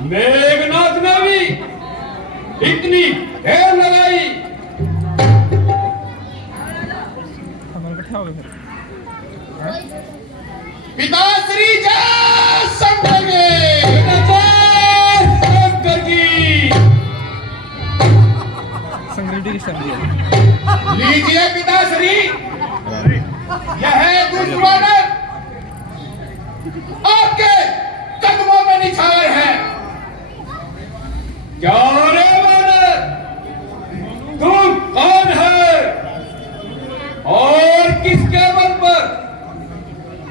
मेघनाथ ने भी इतनी ढेर लगाई। पिताश्री जय शंकर की लीजिए पिताश्री, यह दुष्वानर आपके कदमों में निछावर है। क्या रे वानर, तुम कौन है और किसके बल पर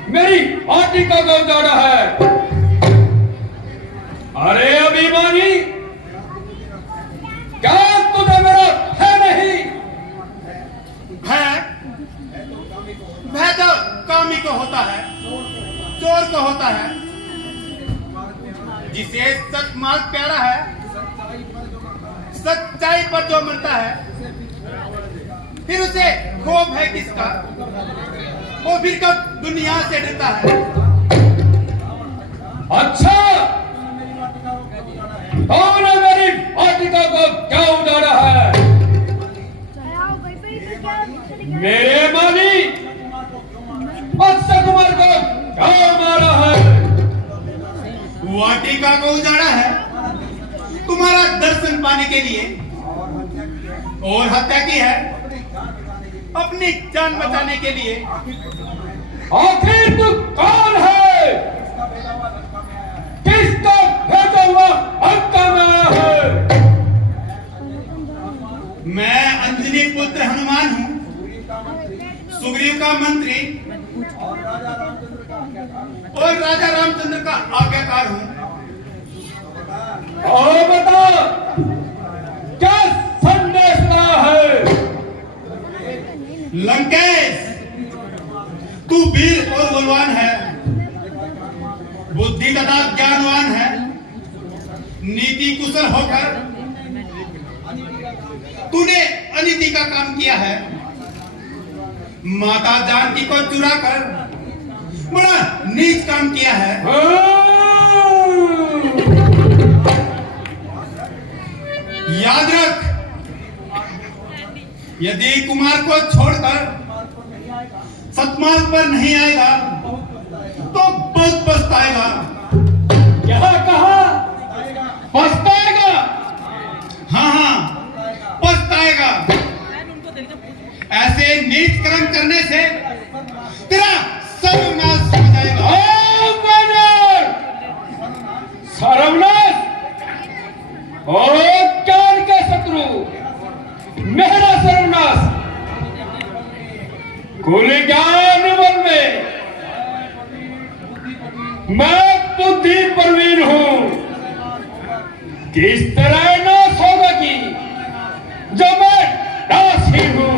मेरी वाटिका को उजाड़ा है? अरे अभिमानी, क्या तुझे मेरा है नहीं? भय तो कामी को होता है, चोर को होता है। जिसे सच मार्ग प्यारा है, सच्चाई पर जो मरता है, फिर उसे खोफ है किसका? वो फिर कब दुनिया से डरता है। अच्छा, कौन है मेरी वाटिका को क्या उजाड़ा है? मेरे मानी अक्षय कुमार को क्या मारा है? वाटिका को उजाड़ा है तुम्हारा दर्शन पाने के लिए, और हत्या की है अपनी जान बचाने के लिए। आखिर तू कौन है? किसका भेजा हुआ हत्या में आया है? मैं अंजनी पुत्र हनुमान हूँ, सुग्रीव का मंत्री और राजा रामचंद्र का आज्ञाकार हूँ। और बता, क्या संदेश लाया है? लंकेश, तू वीर और बलवान है, बुद्धि तथा ज्ञानवान है। नीति कुशल होकर तूने अनीति का काम किया है। माता जानकी को चुरा कर बड़ा नीच काम किया है। याद रख, यदि कुमार को छोड़कर सतमार्ग पर नहीं आएगा तो बहुत पछताएगा। क्या कहा? पछताएगा? हाँ, पछताएगा। ऐसे नीच कर्म करने से तेरा सर्वनाश हो जाएगा। सर्वनाश? ओ ज्ञान के शत्रु, मेरा सर्वनाश कुल ज्ञान बल में मैं बुद्धि प्रवीण हूं। किस तरह नाश होगा कि जो मैं नाश ही हूं।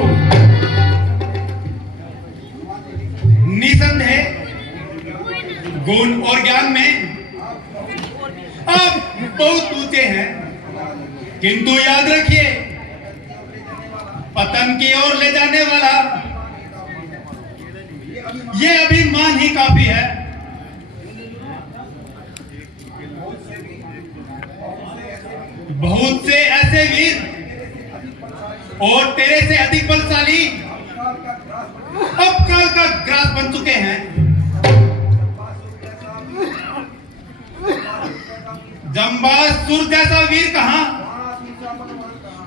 निसंदेह गुण और ज्ञान में आप बहुत ऊंचे हैं, किंतु याद रखिए, पतन की ओर ले जाने वाला ये अभिमान ही काफी है। बहुत से ऐसे वीर और तेरे से अधिक बलशाली अब काल का ग्रास बन चुके हैं। जंबासुर जैसा वीर कहां,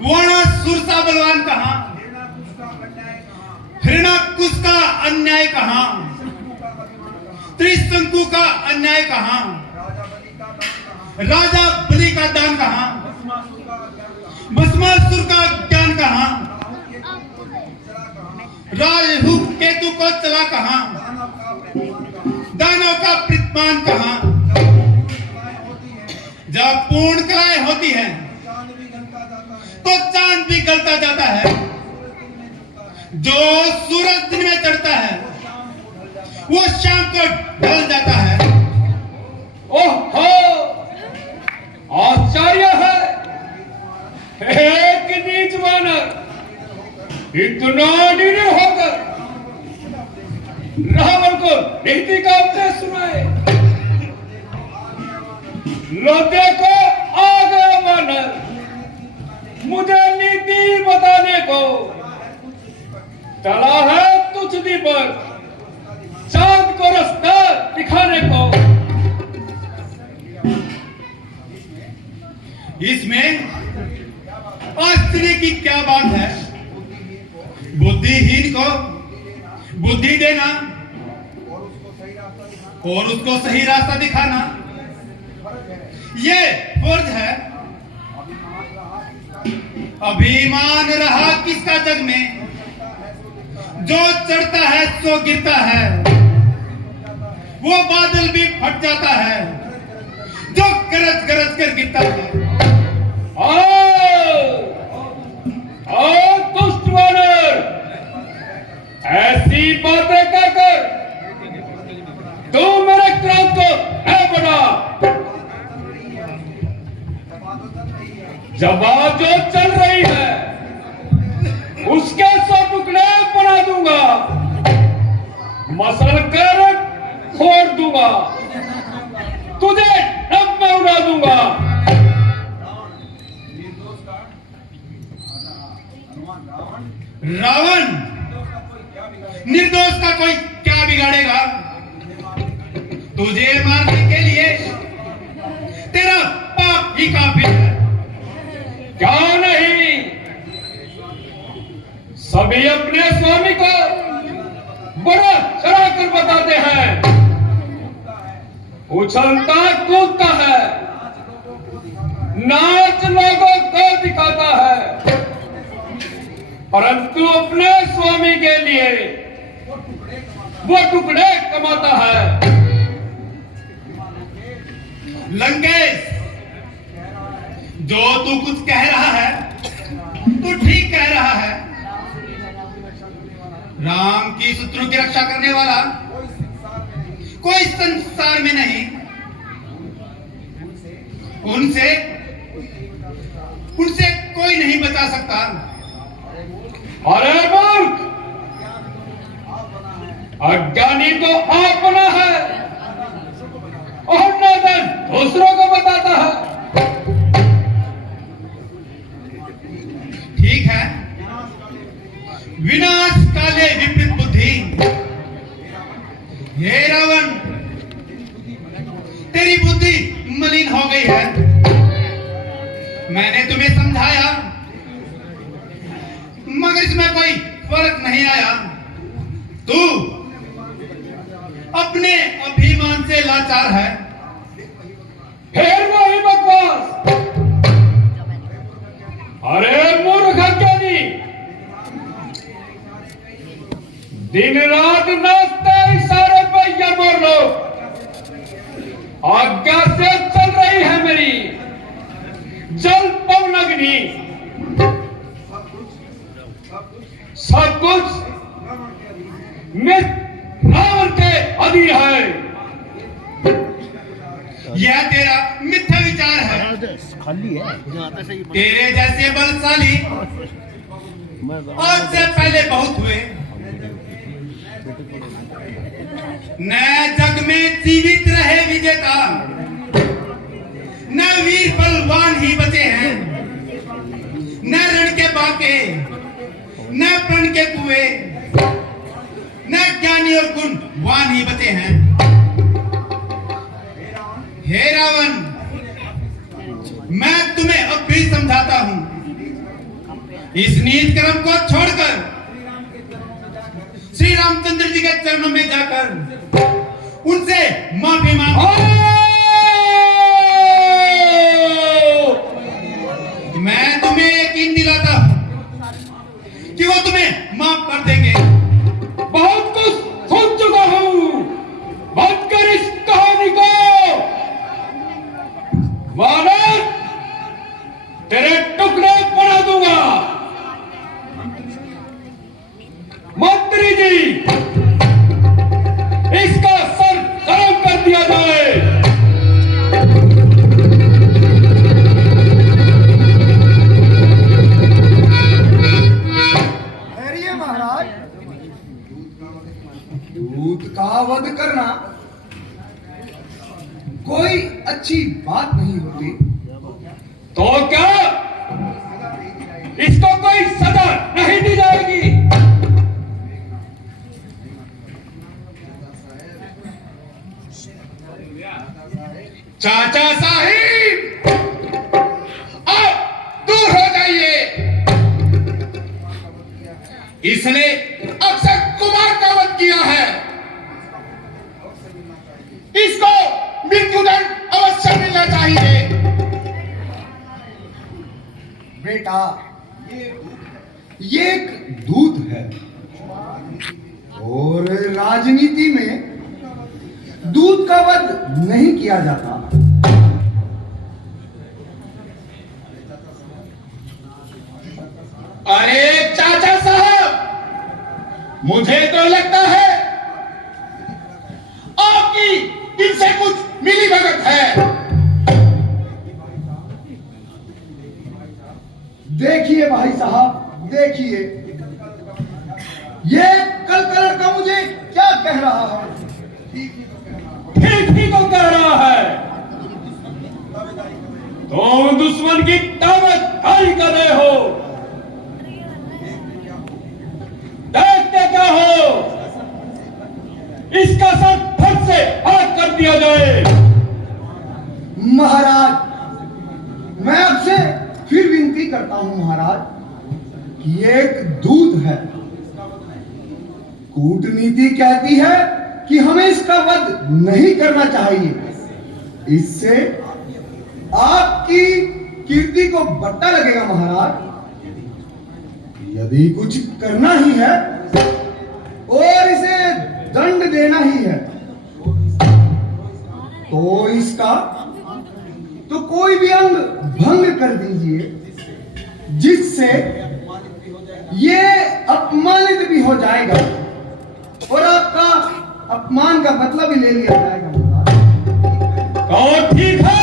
वर्णासुर सा बलवान कहां, हिरण्याकुश का अन्याय कहां, त्रिशंकु का अन्याय कहां, राजा बलि का दान कहां, भस्मासुर का ज्ञान कहां, राहु केतु को चला कहां, दानव का प्रतिमान कहां। जब पूर्ण कलाएं होती है तो चांद भी गलता जाता है। जो सूरज दिन में चढ़ता है वो शाम को ढल जाता है। ओहो, आश्चर्य है, एक नीच मानव इतना निडर होकर रावण को नीति का उपदेश सुनाए। लो देखो, मुझे नीति बताने को चला है तुझ दीपक, चांद को रास्ता दिखाने को। इसमें आश्चर्य की क्या बात है? बुद्धिहीन को बुद्धि देना और उसको सही रास्ता दिखाना, ये फर्ज है। अभिमान रहा किसका जग में, जो चढ़ता है सो गिरता है, वो बादल भी फट जाता है, जो गरज गरज कर गिरता है। आओ दुष्ट वानर, ऐसी बातें कहकर तू मेरे क्रोध को है बना। जबा जो चल रही है उसके 100 टुकड़े बना दूंगा, मसल कर फोड़ दूंगा, तुझे डब में उड़ा दूंगा। रावण, निर्दोष का कोई क्या बिगाड़ेगा? तुझे मारने के लिए तेरा पाप ही काफी है। क्या नहीं, सभी अपने स्वामी को बड़ा चढ़ा कर बताते हैं, उछलता कूदता है, नाच लोगों को दिखाता है, परंतु अपने स्वामी के लिए वो टुकड़े कमाता है। लंकेश, जो तू कुछ कह रहा है तू ठीक कह रहा है। राम की शत्रु की रक्षा करने वाला कोई संसार में नहीं। उनसे कोई नहीं बचा सकता। अरे मूर्ख, अज्ञानी तो आप बना है और नादान दूसरों को बताता है। ठीक है, विनाश काले विपरीत बुद्धि। हे रावण, तेरी बुद्धि मलिन हो गई है। मैंने तुम्हें समझाया मगर इसमें कोई फर्क नहीं आया। तू अपने अभिमान से लाचार है। फिर वही बकवास। अरे मूर्ख अज्ञानी, दिन रात नाचते इशारे पर यमर लोग आज्ञा से चल रही है मेरी जल पवन अग्नि। सब कुछ रावण के अधीन है। यह तेरा मिथ्या विचार है। खाली है। तेरे जैसे बलशाली आज से पहले बहुत हुए। न जग में जीवित रहे विजेता, न वीर बलवान ही बचे हैं, न रण के बाके, न प्रण के कुएं, न ज्ञानी और गुणवान ही बचे हैं। हे रावण, मैं तुम्हें अब भी समझाता हूं, इस नीच कर्म को छोड़कर श्री रामचंद्र जी के चरणों में जाकर उनसे माफी मांगो। मैं तुम्हें यकीन दिलाता हूं कि वो तुम्हें माफ कर देंगे। बहुत कुछ सुन चुका हूं, बंद कर इस कहानी को। वानर, तेरे टुकड़े बना दूंगा। मंत्री जी, इसका सर गरम कर दिया जाए। खैरिए महाराज, दूत का वध करना कोई अच्छी बात नहीं होती। तो क्या इसको कोई सजा नहीं दी जाएगी। चाचा साहिब, आप दूर हो जाइए। इसने अक्षय कुमार का वध किया है, इसको मृत्युदंड अवश्य मिलना चाहिए। बेटा, ये एक दूत है और राजनीति में दूत का वध नहीं किया जाता। अरे चाचा साहब, मुझे तो लगता है आपकी इनसे कुछ मिली भगत है। देखिए भाई साहब, देखिए, ये कल का मुझे क्या कह रहा है। ठीक ही तो कह रहा है। तुम दुश्मन की ताबेदारी कर रहे हो। देखते क्या हो, इसका सर फट से हाथ कर दिया जाए। महाराज, मैं आपसे फिर विनती करता हूं महाराज कि एक दूत है, कूटनीति कहती है कि हमें इसका वध नहीं करना चाहिए। इससे आपकी कीर्ति को बट्टा लगेगा महाराज। यदि कुछ करना ही है और इसे दंड देना ही है तो इसका तो कोई भी अंग भंग कर दीजिए, जिससे ये अपमानित भी हो जाएगा और आपका अपमान का बदला भी ले लिया जाएगा। तो ठीक है,